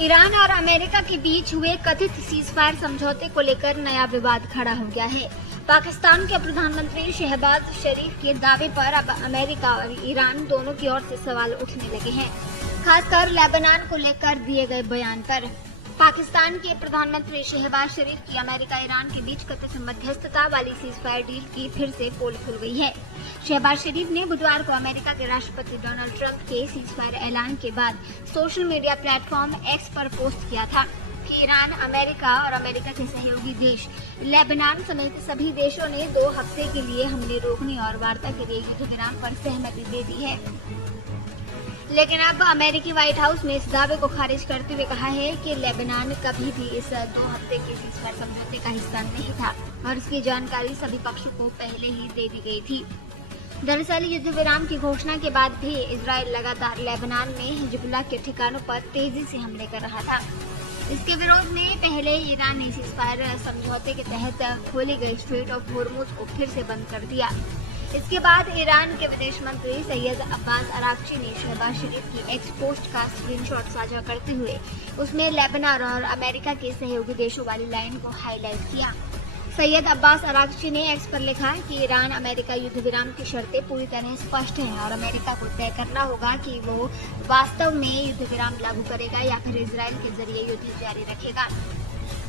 Iran और America के बीच हुए कथित सीजफायर समझौते को लेकर नया विवाद खड़ा हो गया है। पाकिस्तान के प्रधानमंत्री शहबाज शरीफ के दावे पर अब अमेरिका और ईरान दोनों की ओर से सवाल उठने लगे हैं, खासकर लेबनान को लेकर दिए गए बयान पर। पाकिस्तान के प्रधानमंत्री शहबाज शरीफ की अमेरिका ईरान के बीच कथित मध्यस्थता वाली सीजफायर डील की फिर से पोल खुल गई है। शहबाज शरीफ ने बुधवार को अमेरिका के राष्ट्रपति डोनाल्ड ट्रंप के सीजफायर ऐलान के बाद सोशल मीडिया प्लेटफॉर्म एक्स पर पोस्ट किया था कि ईरान, अमेरिका और अमेरिका के सहयोगी देश लेबनान समेत सभी देशों ने 2 हफ्ते के लिए हमले रोकने और वार्ता के लिए युद्ध विराम पर सहमति दे दी है। लेकिन अब अमेरिकी व्हाइट हाउस ने इस दावे को खारिज करते हुए कहा है कि लेबनान कभी भी इस 2 हफ्ते के सीजफायर समझौते का हिस्सा नहीं था और इसकी जानकारी सभी पक्षों को पहले ही दे दी गई थी। दरअसल युद्ध विराम की घोषणा के बाद भी इजराइल लगातार लेबनान में हिजबुल्लाह के ठिकानों पर तेजी से हमले कर रहा था। इसके विरोध में पहले ईरान ने सीजफायर समझौते के तहत खोले गए स्ट्रेट ऑफ होर्मुज को फिर से बंद कर दिया। इसके बाद ईरान के विदेश मंत्री सैयद अब्बास अरागची ने शहबाज शरीफ की एक्स पोस्ट का स्क्रीनशॉट साझा करते हुए उसमें लेबनान और अमेरिका के सहयोगी देशों वाली लाइन को हाईलाइट किया। सैयद अब्बास अरागची ने एक्स पर लिखा कि ईरान अमेरिका युद्ध विराम की शर्तें पूरी तरह स्पष्ट हैं और अमेरिका को तय करना होगा कि वो वास्तव में युद्ध विराम लागू करेगा या फिर इजराइल के जरिए युद्ध जारी रखेगा।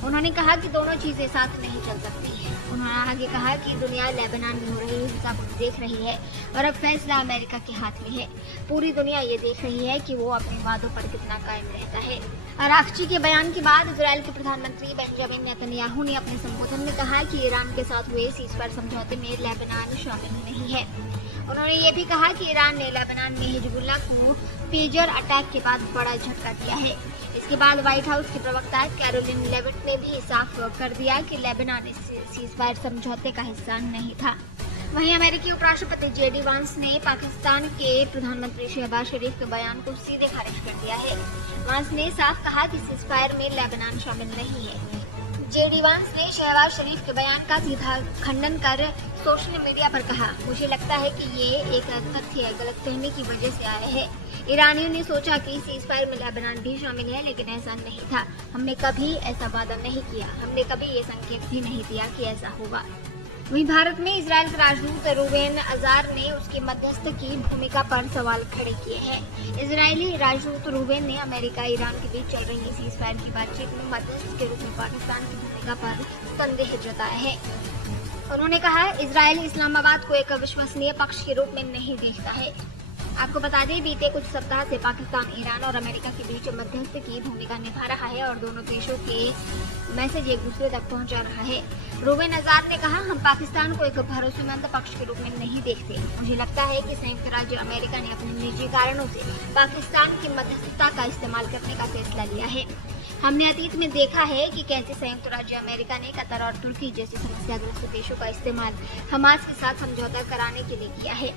उन्होंने कहा कि दोनों चीजें साथ नहीं चल सकती हैं। उन्होंने आगे कहा कि दुनिया लेबनान में हो रही हिंसा को देख रही है और अब फैसला अमेरिका के हाथ में है। पूरी दुनिया ये देख रही है कि वो अपने वादों पर कितना कायम रहता है। अरागची के बयान के बाद इजराइल के प्रधानमंत्री बेंजामिन नेतन्याहू ने अपने संबोधन में कहा कि ईरान के साथ हुए सीजफायर समझौते में लेबनान शामिल नहीं है। उन्होंने ये भी कहा कि ईरान ने लेबनान में हिजबुल्लाह को पेजर अटैक के बाद बड़ा झटका दिया है। इसके बाद व्हाइट हाउस के प्रवक्ता कैरोलिन लेविट ने भी साफ कर दिया कि लेबनान इस सीजफायर समझौते का हिस्सा नहीं था। वहीं अमेरिकी उपराष्ट्रपति जेडी वांस ने पाकिस्तान के प्रधानमंत्री शहबाज शरीफ के बयान को सीधे खारिज कर दिया है। वांस ने साफ कहा कि सीजफायर में लेबनान शामिल नहीं है। जेडी वांस ने शहबाज शरीफ के बयान का सीधा खंडन कर सोशल मीडिया पर कहा, मुझे लगता है कि ये एक तथ्य गलतफहमी की वजह से आया है। ईरानियों ने सोचा कि सीजफायर में लेबनान भी शामिल है, लेकिन ऐसा नहीं था। हमने कभी ऐसा वादा नहीं किया। हमने कभी ये संकेत भी नहीं दिया कि ऐसा होगा। वहीं भारत में इजराइल के राजदूत रूबेन अजार ने उसकी मध्यस्थ की भूमिका पर सवाल खड़े किए हैं। इजरायली राजदूत रूबेन ने अमेरिका ईरान के बीच चल रही सीजफायर की बातचीत में मध्यस्थ के रूप में पाकिस्तान की भूमिका पर संदेह जताया है। उन्होंने कहा, इजरायल इस्लामाबाद को एक विश्वसनीय पक्ष के रूप में नहीं देखता है। आपको बता दें, बीते कुछ सप्ताह से पाकिस्तान ईरान और अमेरिका के बीच मध्यस्थ की भूमिका निभा रहा है और दोनों देशों के मैसेज एक दूसरे तक पहुंचा रहा है। रूबेन अजार ने कहा, हम पाकिस्तान को एक भरोसेमंद पक्ष के रूप में नहीं देखते। मुझे लगता है कि संयुक्त राज्य अमेरिका ने अपने निजी कारणों से पाकिस्तान की मध्यस्थता का इस्तेमाल करने का फैसला लिया है। हमने अतीत में देखा है कि कैसे संयुक्त राज्य अमेरिका ने कतर और तुर्की जैसे समस्याग्रस्त देशों का इस्तेमाल हमास के साथ समझौता कराने के लिए किया है।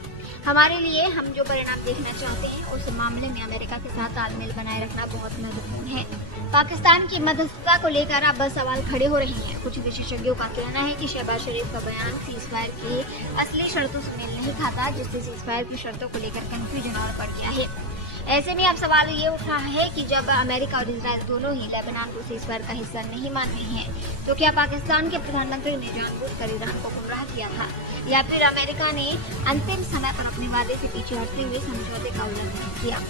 हमारे लिए हम जो परिणाम देखना चाहते हैं उस मामले में अमेरिका के साथ तालमेल बनाए रखना बहुत महत्वपूर्ण है। पाकिस्तान की मध्यस्थता को लेकर अब सवाल खड़े हो रहे हैं। कुछ विशेषज्ञों का कहना है कि शहबाज शरीफ का बयान सीजफायर की असली शर्तों से मेल नहीं खाता, जिससे सीजफायर की शर्तों को लेकर कंफ्यूजन और बढ़ गया है। ऐसे में अब सवाल ये उठ रहा है कि जब अमेरिका और इजराइल दोनों ही लेबनान को सीजफायर का हिस्सा नहीं मान रहे हैं, तो क्या पाकिस्तान के प्रधानमंत्री ने जानबूझकर ईरान को गुमराह किया था या फिर अमेरिका ने अंतिम समय पर अपने वादे से पीछे हटते हुए समझौते का उल्लंघन किया।